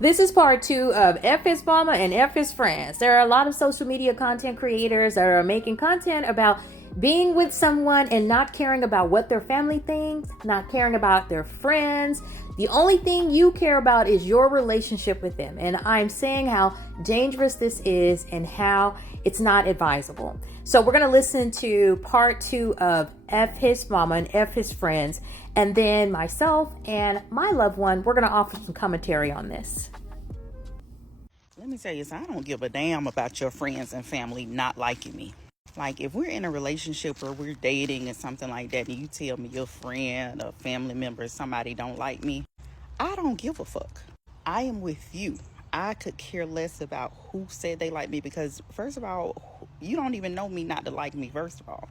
This is part 2 of F His Mama and F His Friends. There are a lot of social media content creators that are making content about being with someone and not caring about what their family thinks, not caring about their friends. The only thing you care about is your relationship with them. And I'm saying how dangerous this is and how it's not advisable. So we're going to listen to part 2 of F His Mama and F His Friends. And then myself and my loved one, we're going to offer some commentary on this. Let me tell you something, I don't give a damn about your friends and family not liking me. Like, if we're in a relationship or we're dating or something like that, and you tell me your friend or family member or somebody don't like me, I don't give a fuck. I am with you. I could care less about who said they like me because, first of all, you don't even know me not to like me, first of all.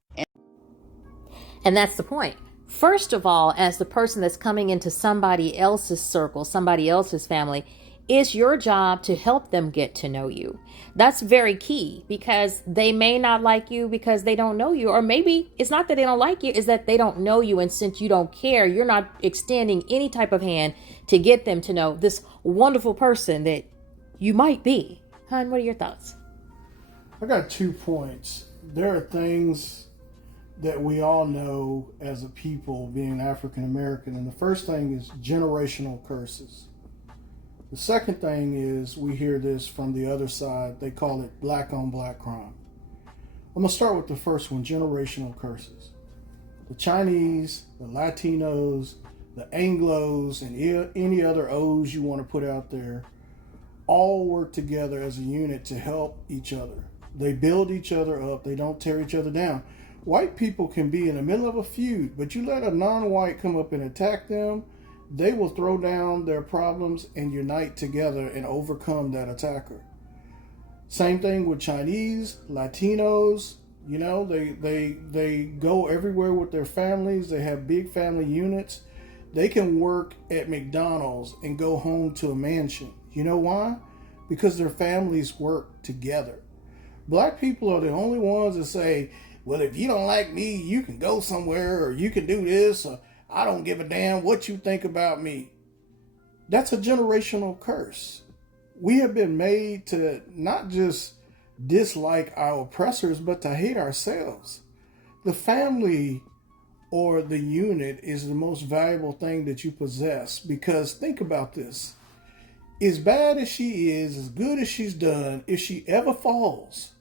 And that's the point. First of all, as the person that's coming into somebody else's circle, somebody else's family, it's your job to help them get to know you. That's very key because they may not like you because they don't know you. Or maybe it's not that they don't like you, it's that they don't know you. And since you don't care, you're not extending any type of hand to get them to know this wonderful person that you might be. Hun, what are your thoughts? I got 2 points. There are things that we all know as a people being African American. And the first thing is generational curses. The second thing is we hear this from the other side. They call it black on black crime. I'm going to start with the first one, generational curses. The Chinese, the Latinos, the Anglos, and any other O's you want to put out there all work together as a unit to help each other. They build each other up. They don't tear each other down. White people can be in the middle of a feud, but you let a non-white come up and attack them, they will throw down their problems and unite together and overcome that attacker. Same thing with Chinese, Latinos. You know, they go everywhere with their families. They have big family units. They can work at McDonald's and go home to a mansion. You know why? Because their families work together. Black people are the only ones that say, well, if you don't like me, you can go somewhere, or you can do this, or I don't give a damn what you think about me. That's a generational curse. We have been made to not just dislike our oppressors, but to hate ourselves. The family or the unit is the most valuable thing that you possess, because think about this. As bad as she is, as good as she's done, if she ever falls,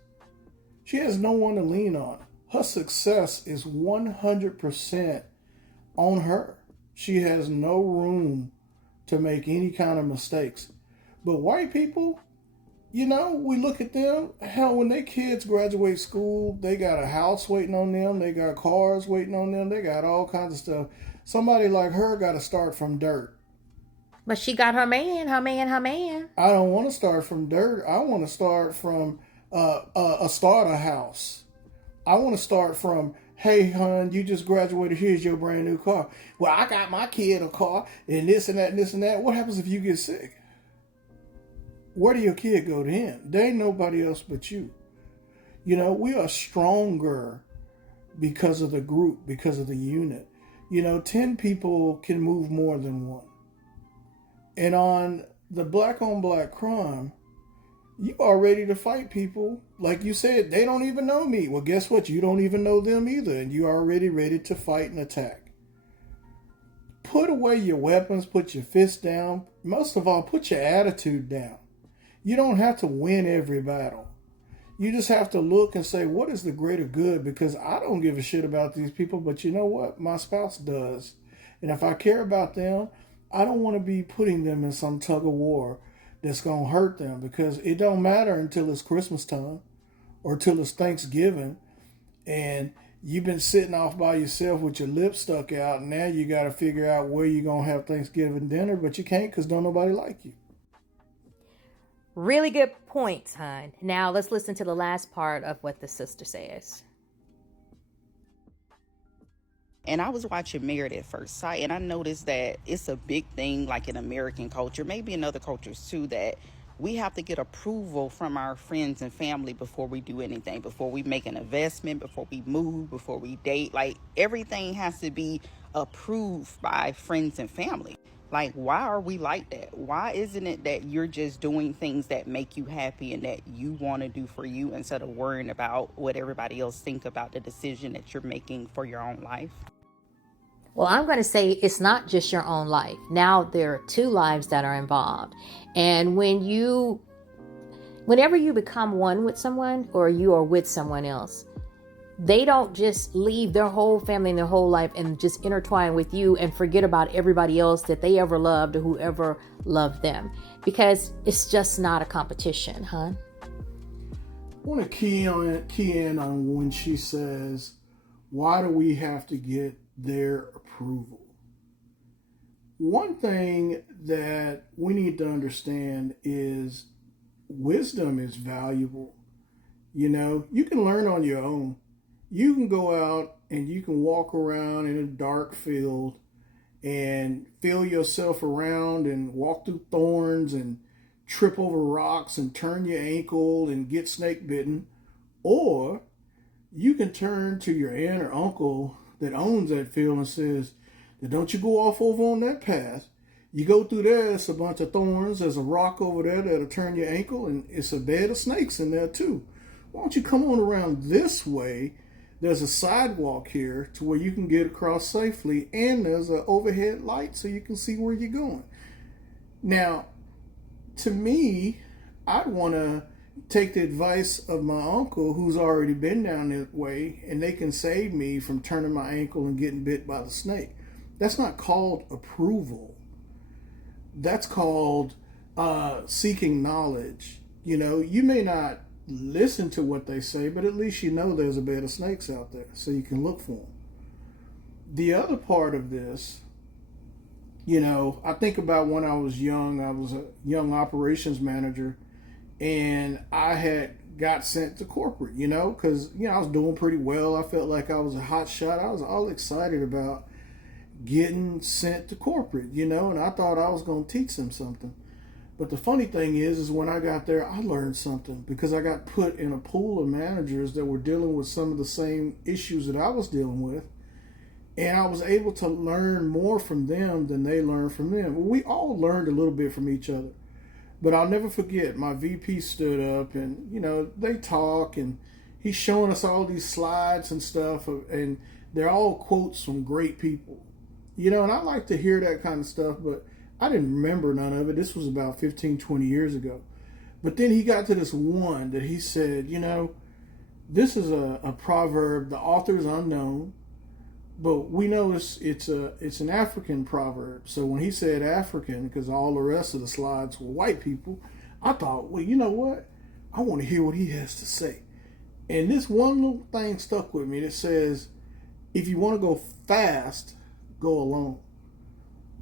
she has no one to lean on. Her success is 100% on her. She has no room to make any kind of mistakes. But white people, you know, we look at them, hell, when their kids graduate school, they got a house waiting on them, they got cars waiting on them, they got all kinds of stuff. Somebody like her got to start from dirt. But she got her man. I don't want to start from dirt. I want to start from a starter house. I want to start from, hey, hon, you just graduated. Here's your brand new car. Well, I got my kid a car and this and that and this and that. What happens if you get sick? Where do your kid go to him? There ain't nobody else but you. You know, we are stronger because of the group, because of the unit. You know, 10 people can move more than one. And on the black on black crime, you are ready to fight people. Like you said, they don't even know me. Well, guess what? You don't even know them either. And you are already ready to fight and attack. Put away your weapons. Put your fists down. Most of all, put your attitude down. You don't have to win every battle. You just have to look and say, what is the greater good? Because I don't give a shit about these people. But you know what? My spouse does. And if I care about them, I don't want to be putting them in some tug of war that's going to hurt them, because it don't matter until it's Christmas time or till it's Thanksgiving and you've been sitting off by yourself with your lips stuck out, and now you got to figure out where you're going to have Thanksgiving dinner, but you can't because don't nobody like you. Really good points, hon. Now let's listen to the last part of what the sister says. And I was watching Married at First Sight, and I noticed that it's a big thing, like in American culture, maybe in other cultures too, that we have to get approval from our friends and family before we do anything, before we make an investment, before we move, before we date. Like, everything has to be approved by friends and family. Like, why are we like that? Why isn't it that you're just doing things that make you happy and that you want to do for you instead of worrying about what everybody else think about the decision that you're making for your own life? Well, I'm going to say it's not just your own life. Now there are two lives that are involved. And whenever you become one with someone or you are with someone else, they don't just leave their whole family and their whole life and just intertwine with you and forget about everybody else that they ever loved or whoever loved them, because it's just not a competition, huh? I want to key in on when she says, why do we have to get their approval? One thing that we need to understand is wisdom is valuable. You know, you can learn on your own. You can go out and you can walk around in a dark field and feel yourself around and walk through thorns and trip over rocks and turn your ankle and get snake bitten. Or you can turn to your aunt or uncle that owns that field and says, don't you go off over on that path. You go through there, it's a bunch of thorns, there's a rock over there that'll turn your ankle, and it's a bed of snakes in there too. Why don't you come on around this way? There's a sidewalk here to where you can get across safely, and there's an overhead light so you can see where you're going. Now, to me, I'd want to take the advice of my uncle who's already been down that way, and they can save me from turning my ankle and getting bit by the snake. That's not called approval. That's called seeking knowledge. You know, you may not listen to what they say, but at least you know there's a bed of snakes out there, so you can look for them. The other part of this, you know, I think about when I was young. I was a young operations manager, and I had got sent to corporate, you know, because, you know, I was doing pretty well. I felt like I was a hot shot. I was all excited about getting sent to corporate, you know, and I thought I was going to teach them something. But the funny thing is when I got there, I learned something because I got put in a pool of managers that were dealing with some of the same issues that I was dealing with. And I was able to learn more from them than they learned from them. Well, we all learned a little bit from each other. But I'll never forget, my VP stood up and, you know, they talk and he's showing us all these slides and stuff. And they're all quotes from great people. You know, and I like to hear that kind of stuff, but I didn't remember none of it. This was about 15, 20 years ago. But then he got to this one that he said, you know, this is a proverb. The author is unknown, but we know it's an African proverb. So when he said African, because all the rest of the slides were white people, I thought, well, you know what? I want to hear what he has to say. And this one little thing stuck with me that says, if you want to go fast, go alone.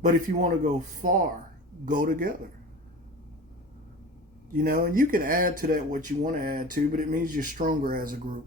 But if you want to go far, go together. You know, and you can add to that what you want to add to, but it means you're stronger as a group.